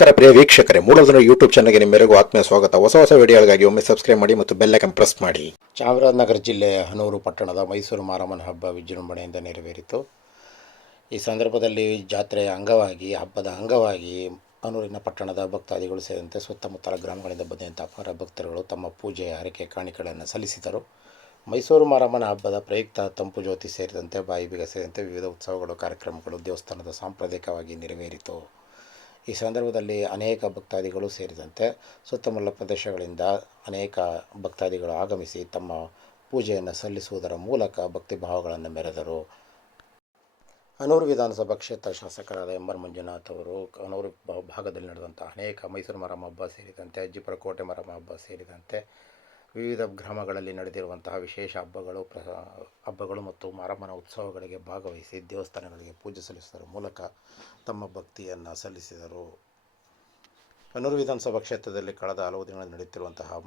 ನಮಸ್ಕಾರ ಪ್ರಿಯ ವೀಕ್ಷಕರೇ ಮೂಲದನ ಯೂಟ್ಯೂಬ್ ಚಾನಲ್ಗೆ ನಿಮ್ಮೆಲ್ಲರಿಗೂ ಆತ್ಮೀಯ ಸ್ವಾಗತ. ಹೊಸ ಹೊಸ ವಿಡಿಯೋಗಳಿಗಾಗಿ ಒಮ್ಮೆ ಸಬ್ಸ್ಕ್ರೈಬ್ ಮಾಡಿ ಮತ್ತು ಬೆಲ್ಲೈಕನ್ ಪ್ರೆಸ್ ಮಾಡಿ. ಚಾಮರಾಜನಗರ ಜಿಲ್ಲೆಯ ಹನೂರು ಪಟ್ಟಣದ ಮೈಸೂರು ಮಾರಮ್ಮನ ಹಬ್ಬ ವಿಜೃಂಭಣೆಯಿಂದ ನೆರವೇರಿತು. ಈ ಸಂದರ್ಭದಲ್ಲಿ ಜಾತ್ರೆಯ ಅಂಗವಾಗಿ, ಹಬ್ಬದ ಅಂಗವಾಗಿ ಹನೂರಿನ ಪಟ್ಟಣದ ಭಕ್ತಾದಿಗಳು ಸೇರಿದಂತೆ ಸುತ್ತಮುತ್ತಲ ಗ್ರಾಮಗಳಿಂದ ಬಂದಂಥ ಅಪಾರ ಭಕ್ತರುಗಳು ತಮ್ಮ ಪೂಜೆ, ಹರಕೆ, ಕಾಣಿಕೆಗಳನ್ನು ಸಲ್ಲಿಸಿದರು. ಮೈಸೂರು ಮಾರಮ್ಮನ ಹಬ್ಬದ ಪ್ರಯುಕ್ತ ತಂಪು ಜ್ಯೋತಿ ಸೇರಿದಂತೆ, ಬಾಯಿ ಬೀಗ ಸೇರಿದಂತೆ ವಿವಿಧ ಉತ್ಸವಗಳು, ಕಾರ್ಯಕ್ರಮಗಳು ದೇವಸ್ಥಾನದ ಸಾಂಪ್ರದಾಯಿಕವಾಗಿ ನೆರವೇರಿತು. ಈ ಸಂದರ್ಭದಲ್ಲಿ ಅನೇಕ ಭಕ್ತಾದಿಗಳು ಸೇರಿದಂತೆ ಸುತ್ತಮುತ್ತಲ ಪ್ರದೇಶಗಳಿಂದ ಅನೇಕ ಭಕ್ತಾದಿಗಳು ಆಗಮಿಸಿ ತಮ್ಮ ಪೂಜೆಯನ್ನು ಸಲ್ಲಿಸುವುದರ ಮೂಲಕ ಭಕ್ತಿಭಾವಗಳನ್ನು ಮೆರೆದರು. ಹನೂರು ವಿಧಾನಸಭಾ ಕ್ಷೇತ್ರ ಶಾಸಕರಾದ ಎಂ ಆರ್ ಮಂಜುನಾಥ್ ಅವರು ಹನೂರು ಭಾಗದಲ್ಲಿ ನಡೆದಂಥ ಅನೇಕ ಮೈಸೂರು ಮರಮ ಹಬ್ಬ ಸೇರಿದಂತೆ, ಅಜ್ಜಿಪುರ ಕೋಟೆ ಮರಮ ಹಬ್ಬ ಸೇರಿದಂತೆ ವಿವಿಧ ಗ್ರಾಮಗಳಲ್ಲಿ ನಡೆದಿರುವಂತಹ ವಿಶೇಷ ಹಬ್ಬಗಳು ಪ್ರ ಹಬ್ಬಗಳು ಮತ್ತು ಮಾರಮ್ಮನ ಉತ್ಸವಗಳಿಗೆ ಭಾಗವಹಿಸಿ ದೇವಸ್ಥಾನಗಳಿಗೆ ಪೂಜೆ ಸಲ್ಲಿಸುವುದರ ಮೂಲಕ ತಮ್ಮ ಭಕ್ತಿಯನ್ನು ಸಲ್ಲಿಸಿದರು. ಕನ್ನೂರು ವಿಧಾನಸಭಾ ಕ್ಷೇತ್ರದಲ್ಲಿ ಕಳೆದ ಹಲವು ದಿನಗಳಲ್ಲಿ ನಡೆಯುತ್ತಿರುವಂತಹ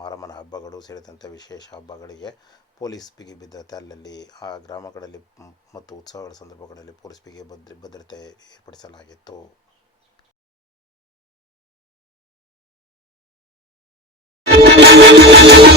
ಮಾರಮ್ಮನ ಹಬ್ಬಗಳು ಸೇರಿದಂತೆ ವಿಶೇಷ ಹಬ್ಬಗಳಿಗೆ ಪೊಲೀಸ್ ಬಿಗಿ ಭದ್ರತೆ ಅಲ್ಲಲ್ಲಿ, ಆ ಗ್ರಾಮಗಳಲ್ಲಿ ಮತ್ತು ಉತ್ಸವಗಳ ಸಂದರ್ಭಗಳಲ್ಲಿ ಪೊಲೀಸ್ ಬಿಗಿ ಭದ್ರ, ಭದ್ರತೆ ಏರ್ಪಡಿಸಲಾಗಿತ್ತು. thank